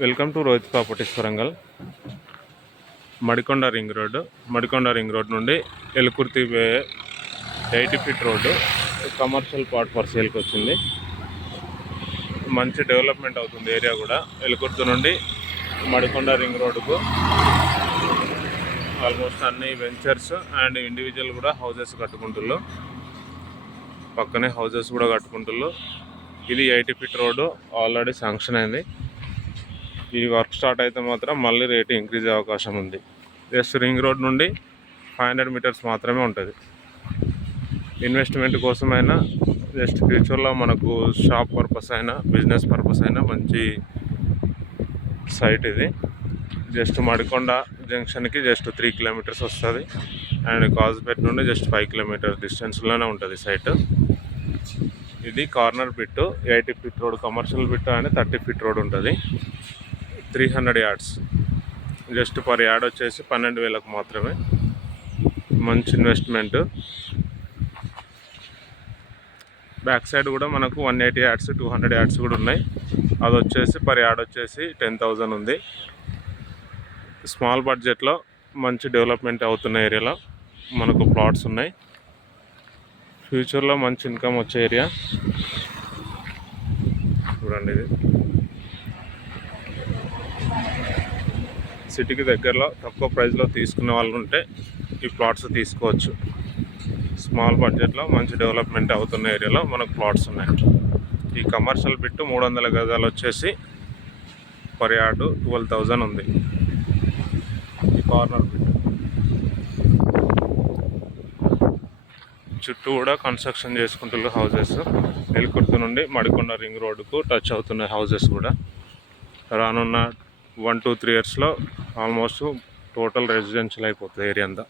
Welcome to Rohit properties Warangal. Madikonda ring road నుండి ఎలుకుర్తి 80 feet road commercial plot for సేల్కి వచ్చింది. మంచి డెవలప్మెంట్ అవుతుంది ఏరియా కూడా. ఎలుకుర్తి నుండి మడికొండ రింగ్ రోడ్డుకు ఆల్మోస్ట్ అన్ని వెంచర్స్ అండ్ ఇండివిజువల్ కూడా హౌజెస్ కట్టుకుంటున్నారు. పక్కనే హౌజెస్ కూడా కట్టుకుంటున్నారు. ఇది 80 ఫీట్ రోడ్డు ఆల్రెడీ శాంక్షన్ అయింది. ఈ వర్క్ స్టార్ట్ అయితే మాత్రం మళ్ళీ రేటు ఇంక్రీజ్ అయ్యే అవకాశం ఉంది. జస్ట్ రింగ్ రోడ్ నుండి 500 మీటర్స్ మాత్రమే ఉంటుంది. ఇన్వెస్ట్మెంట్ కోసమైనా జస్ట్ ఫ్యూచర్లో మనకు షాప్ పర్పస్ అయినా బిజినెస్ పర్పస్ అయినా మంచి సైట్ ఇది. జస్ట్ మడికొండ జంక్షన్కి జస్ట్ 3 కిలోమీటర్స్ వస్తుంది అండ్ కాజ్పేట్ నుండి జస్ట్ 5 కిలోమీటర్స్ డిస్టెన్స్లోనే ఉంటుంది సైట్. ఇది corner bit 80 feet road, commercial bit అని 30 ఫీట్ రోడ్ ఉంటుంది. 300 యార్డ్స్. జస్ట్ పర్ యార్డ్ వచ్చేసి 12,000 మాత్రమే. మంచి ఇన్వెస్ట్మెంట్. బ్యాక్ సైడ్ కూడా మనకు 180 యార్డ్స్ 200 యార్డ్స్ కూడా ఉన్నాయి. అది వచ్చేసి పర్ యార్డ్ వచ్చేసి 10,000 ఉంది. స్మాల్ బడ్జెట్లో మంచి డెవలప్మెంట్ అవుతున్న ఏరియాలో మనకు ప్లాట్స్ ఉన్నాయి. ఫ్యూచర్లో మంచి ఇన్కమ్ వచ్చే ఏరియా చూడండి. ఇది సిటీకి దగ్గరలో తక్కువ ప్రైస్లో తీసుకునే వాళ్ళు ఉంటే ఈ ప్లాట్స్ తీసుకోవచ్చు. స్మాల్ బడ్జెట్లో మంచి డెవలప్మెంట్ అవుతున్న ఏరియాలో మనకు ప్లాట్స్ ఉన్నాయి. ఈ కమర్షియల్ బిట్ 300 గజాలు వచ్చేసి పర్ యార్డు 12,000 ఉంది. ఈ కార్నర్ బిట్ చుట్టూ కూడా కన్స్ట్రక్షన్ చేసుకుంటున్న హౌజెస్. ఎలుకుర్తి నుండి మడికొండ రింగ్ రోడ్డుకు టచ్ అవుతున్న హౌజెస్ కూడా. రానున్న 1-2-3 ఇయర్స్లో ఆల్మోస్ట్ టోటల్ రెసిడెన్షియల్ అయిపోతుంది ఏరియా అంతా.